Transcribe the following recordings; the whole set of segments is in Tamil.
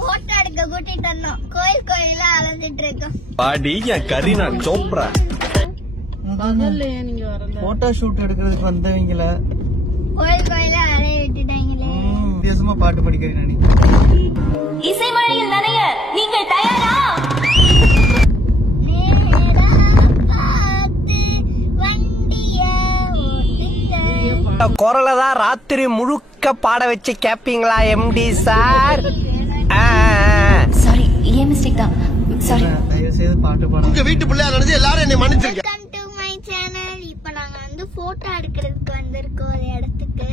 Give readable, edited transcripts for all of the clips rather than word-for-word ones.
போட்டோ எடுக்க கூட்டிட்டு வந்தோம். கோயில் கோயில அலைஞ்சிட்டு இருக்கோம். பாடி கரீனா சோப்ரா பகல்லையே நீங்க வரல. போட்டோ ஷூட் எடுக்கிறதுக்கு வந்தவங்கள கோயில் கோயில அலைய விட்டுட்டாங்களே. வித்தியாசமா பாட்டு படிக்கிறேன் நானி. இசை மழையில் நனைய நீங்கள் தயாரா? குரலதான் ராத்திரி முழுக்க பாட வச்சு கேப்பீங்களா எம்டி சார்? சாரி, ஏன் மிஸ்டேக் தான். சாரி. தயவு செய்து பாட்டு பாடுங்க. உங்க வீட்டு பிள்ளையா நினைச்சு எல்லாரும் என்னை மன்னிச்சிருக்கீங்க. Welcome to my channel. இப்போ நாங்க வந்து போட்டோ எடுக்கிறதுக்கு வந்திருக்கோம் ஒரு இடத்துக்கு.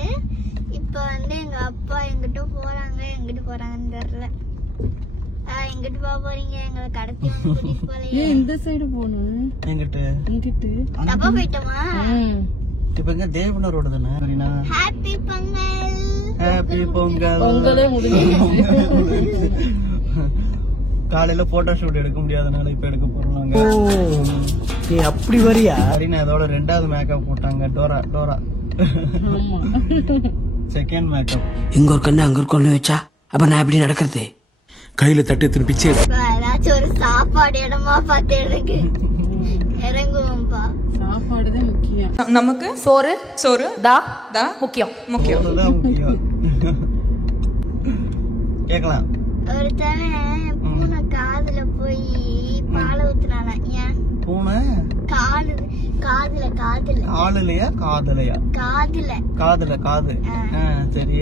இப்போ வந்து எங்க அப்பா எங்கிட்ட போறாங்கன்னு தெரியல. எங்கிட்டு போக போறீங்க? எங்களை கடத்தி வந்து கூட்டிட்டு போலையே. இந்த சைடு போகணும். எங்கிட்டு தப்பா போயிட்டோமா? இப்ப எங்க தேவன ரோடு தானே கரீனா? ஹாப்பி பொங்கல். ஹாப்பி பொங்கல். பொங்கலே முடிஞ்சிருச்சு. காலையில போட்டோ ஷூட் எடுக்க முடியாதனால இப்ப எடுக்க போறோம் நாங்க. நீ அப்படி வரியா? கரீனா அதோட ரெண்டாவது மேக்கப் போட்டாங்க. Dora second makeup. இங்க ஒரு கண்ணு அங்க ஒரு கண்ணு வச்சா அப்ப நான் எப்படி நடக்கிறது? கையில தட்டு எடுத்து பிச்சை. ஏதாச்சும் ஒரு சாப்பாடு இடமா பார்த்து எனக்கு இறங்குவோம்ப்பா. சாப்பாடுதான் முக்கியம். நமக்கு சோறு தான் முக்கியம். அதுதான் முக்கியம். கேக்கலாம். ஒருத்தவன் பூனை காதுல போய் பாலை ஊத்துனானா? ஏன் பூனை காதுல காலுலையா காதலையா? காது. சரி.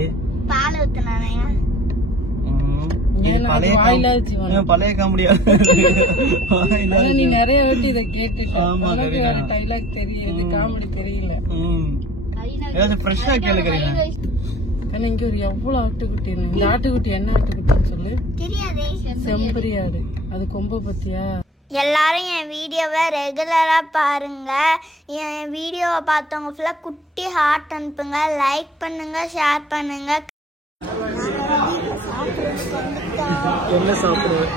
பாலை ஊத்துனானா? ஏன்? பழைய காமெடியா? நீ நிறைய வாட்டி இதை கேட்டுட்டேன். டைலாக் தெரியுது, காமெடி தெரியல. ஏதாவது ஃப்ரெஷ்ஷா கேளுக்கிறீங்க. இங்க ஒரு எவ்வளவு ஆட்டுக்குட்டி இருக்கு. இந்த ஆட்டுக்குட்டி என்ன ஆட்டுக்குட்டின்னு சொல்லு. தெரியாதே. செம்பரியாடு. அது கொம்ப பத்தியா? எல்லாரும் என் வீடியோவை ரெகுலரா பாருங்க. என் வீடியோவை பார்த்தவங்க ஃபுல்லா குட்டி ஹார்ட் அனுப்புங்க, லைக் பண்ணுங்க, ஷேர் பண்ணுங்க. என்ன சாப்பிடுவேன்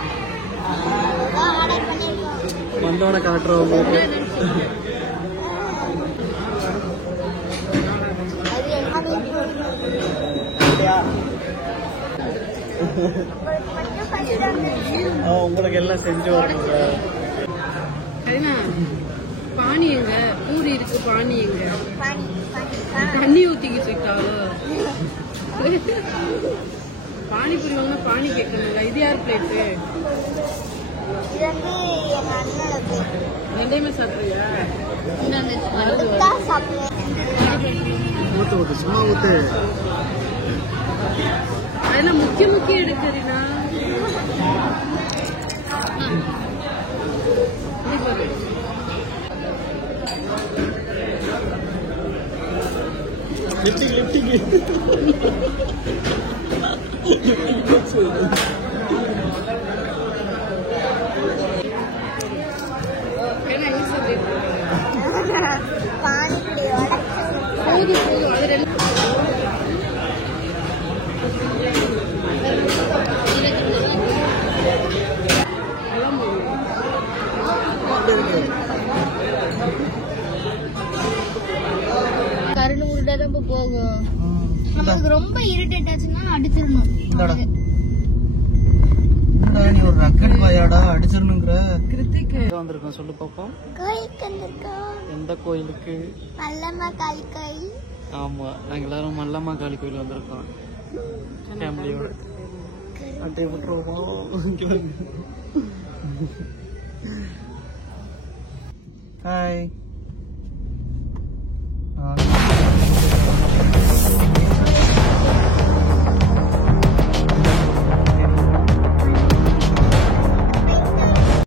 வந்தவன காட்டுறோம். உங்களுக்கு எல்லாம் செஞ்சு வரணுங்க. பானி எங்க? பூரி இருக்கு. பானி எங்க? தண்ணி ஊத்திக்கிட்டு இருக்காளோ? பானிபூரி வாங்க பானி கேட்கணுங்க. இது யார் பிளேட்டு? ரெண்டையுமே சாப்பிடுறியா? ஊத்து சும்மா ஊத்து. அதெல்லாம் முக்கிய எடுக்கிறீனா? கருணு உருடாதான் போகும். நமக்கு ரொம்ப இரிட்டேட் ஆச்சுன்னா அடிச்சிடணும். நீ ஒரு ரக்கட் பாயாடா அடிச்சிடணுங்கிற. கிருத்திக்கு வந்திருக்கோம் சொல்லு பாப்போம். கோயிலுக்கு வந்திருக்கோம். எந்த கோயிலுக்கு? மல்லம்மா காளி கோயில். ஆமா, நாங்க எல்லாரும் மல்லம்மா காளி கோயில் வந்திருக்கோம் ஃபேமிலியோட. அட்டை விட்டுருவோமா? ஹாய்.